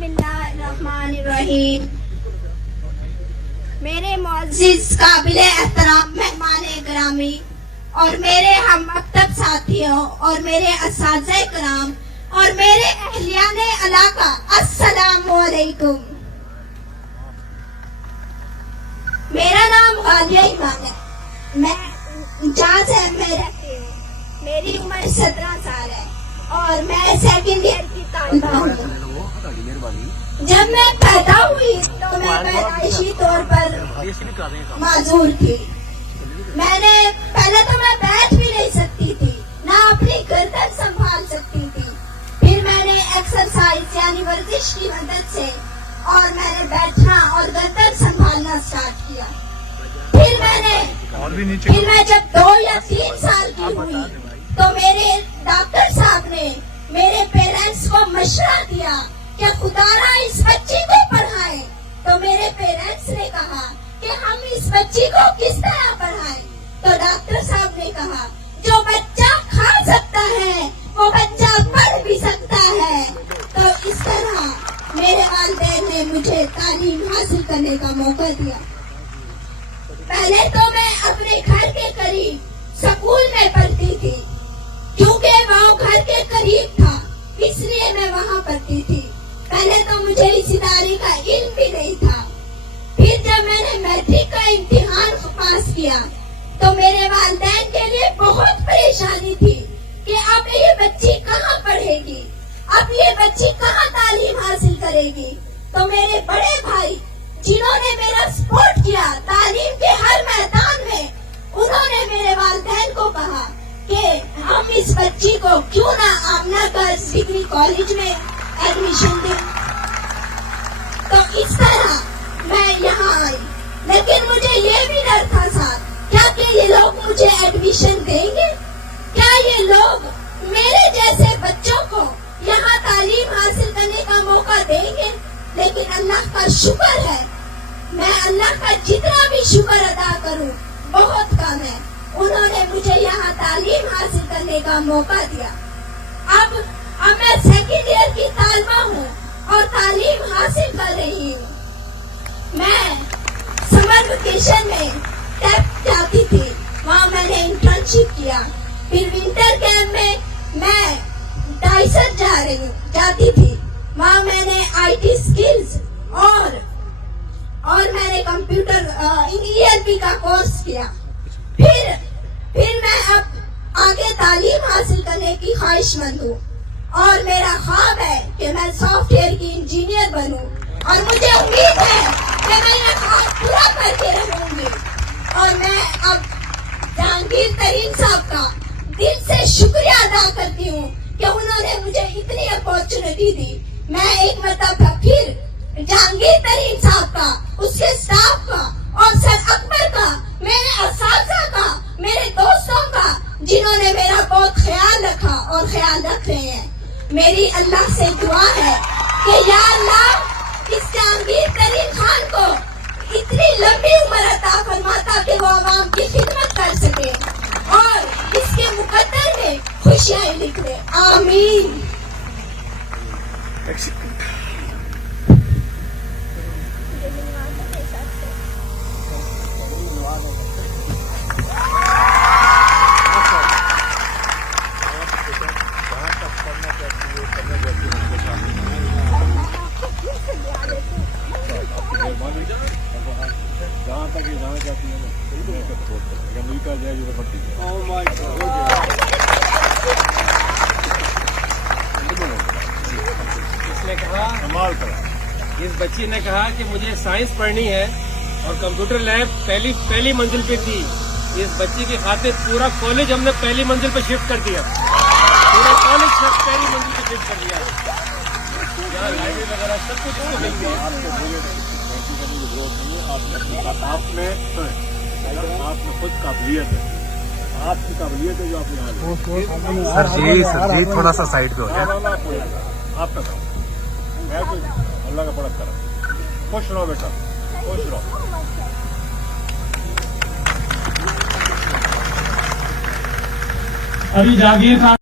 बिस्मिल्लाहिर्रहमानिर्रहीम। मेरे मुअज़्ज़िज़ काबिल एहतराम मेहमान ग्रामी और मेरे हम मकतब साथियों और मेरे असातिज़े कराम और मेरे अहलियाने इलाका, अस्सलामु अलैकुम। मेरा नाम गालिया ईमान है। मैं 50 में रहती हूँ। मेरी उम्र 17 साल है और मैं सेकंड ईयर की तालिबा हूँ। जब मैं पैदा हुई तो मैं पैदाइशी तौर पर माजूर थी। पहले तो मैं बैठ भी नहीं सकती थी, ना अपनी गर्दन संभाल सकती थी। फिर मैंने एक्सरसाइज यानी वर्जिश की मदद से और मैंने बैठना और गर्दन संभालना स्टार्ट किया। फिर मैं जब 2 या 3 साल की हुई तो मेरे डॉक्टर साहब ने मेरे पेरेंट्स को मशवरा दिया कि खुदारा इस बच्ची को पढ़ाएं। तो मेरे पेरेंट्स ने कहा कि हम इस बच्ची को किस तरह पढ़ाएं। तो डॉक्टर साहब ने कहा जो बच्चा खा सकता है वो बच्चा पढ़ भी सकता है। तो इस तरह मेरे वालिदैन ने मुझे तालीम हासिल करने का मौका दिया। पहले तो मैं अपने घर के करीब स्कूल में पढ़ती थी, क्योंकि वो घर के करीब था, इसलिए मैं वहाँ पढ़ती थी। पहले तो मुझे इस इदारे का इल्म भी नहीं था। फिर जब मैंने मैट्रिक का इम्तिहान पास किया तो मेरे वालिदैन के लिए बहुत परेशानी थी कि अब ये बच्ची कहाँ पढ़ेगी, अब ये बच्ची कहाँ तालीम हासिल करेगी। तो मेरे बड़े भाई जिन्होंने मेरा सपोर्ट किया तालीम के हर मैदान में, उन्होंने मेरे वालिदैन को कहा कि हम इस बच्ची को क्यों ना आमना गर्ल्स डिग्री कॉलेज में एडमिशन दे। तो इस तरह मैं यहाँ आई, लेकिन मुझे ये भी डर था साथ, क्या कि ये लोग मुझे एडमिशन देंगे, क्या ये लोग मेरे जैसे बच्चों को यहाँ तालीम हासिल करने का मौका देंगे। लेकिन अल्लाह का शुक्र है, मैं अल्लाह का जितना भी शुक्र अदा करूँ बहुत कम है। उन्होंने मुझे यहाँ तालीम हासिल करने का मौका दिया। अब मैं सेकंड ईयर की तालिबा हूँ और तालीम हासिल कर रही हूँ। मैं समर वेकेशन में कैंप जाती थी, वहाँ मैंने इंटर्नशिप किया। फिर विंटर कैंप में मैं डाइसर जाती थी, वहाँ मैंने IT स्किल्स और मैंने कंप्यूटर ELP का कोर्स किया। फिर मैं अब आगे तालीम हासिल करने की ख्वाहिशमंद हूँ और मेरा ख्वाब है कि मैं सॉफ्टवेयर की इंजीनियर बनूं और मुझे उम्मीद है कि मैं ये ख्वाब पूरा करके रहूंगी। और मैं अब जहांगीर तरीन साहब का दिल से शुक्रिया अदा करती हूँ कि उन्होंने मुझे इतनी अपॉर्चुनिटी दी। मैं एक मतलब फिर जहांगीर तरीन साहब का, उसके स्टाफ का और सर अकबर का, मेरे असातिज़ा का, मेरे दोस्तों का, जिन्होंने मेरा बहुत ख्याल रखा और ख्याल रख रहे हैं। मेरी अल्लाह से दुआ है कि या अल्लाह इस जहांगीर तरीन खान को इतनी लंबी उम्र अता फरमाता कि वो आवाम की खिदमत कर सके और इसके मुकद्दर में खुशियां लिख दे। आमीन। जहाँ तक ये जाना चाहती है ना, अमेरिका जाए जो पड़ती है। इसने कहा, इस बच्ची ने कहा कि मुझे साइंस पढ़नी है और कंप्यूटर लैब पहली मंजिल पे थी। इस बच्ची की खातिर पूरा कॉलेज हमने पहली मंजिल पे शिफ्ट कर दिया, पूरा कॉलेज पहली मंजिल पे शिफ्ट कर दिया। यहाँ लाइब्रेरी वगैरह सब कुछ इसको मिल गया। आपने खुद काबिलियत है, आपकी काबिलियत है जो आप यहाँ सर जी थोड़ा सा साइड पे हो जाए। आपका काम मैं तो अल्लाह का बड़ा करा। खुश रहो बेटा, खुश रहो। अभी जहांगीर खान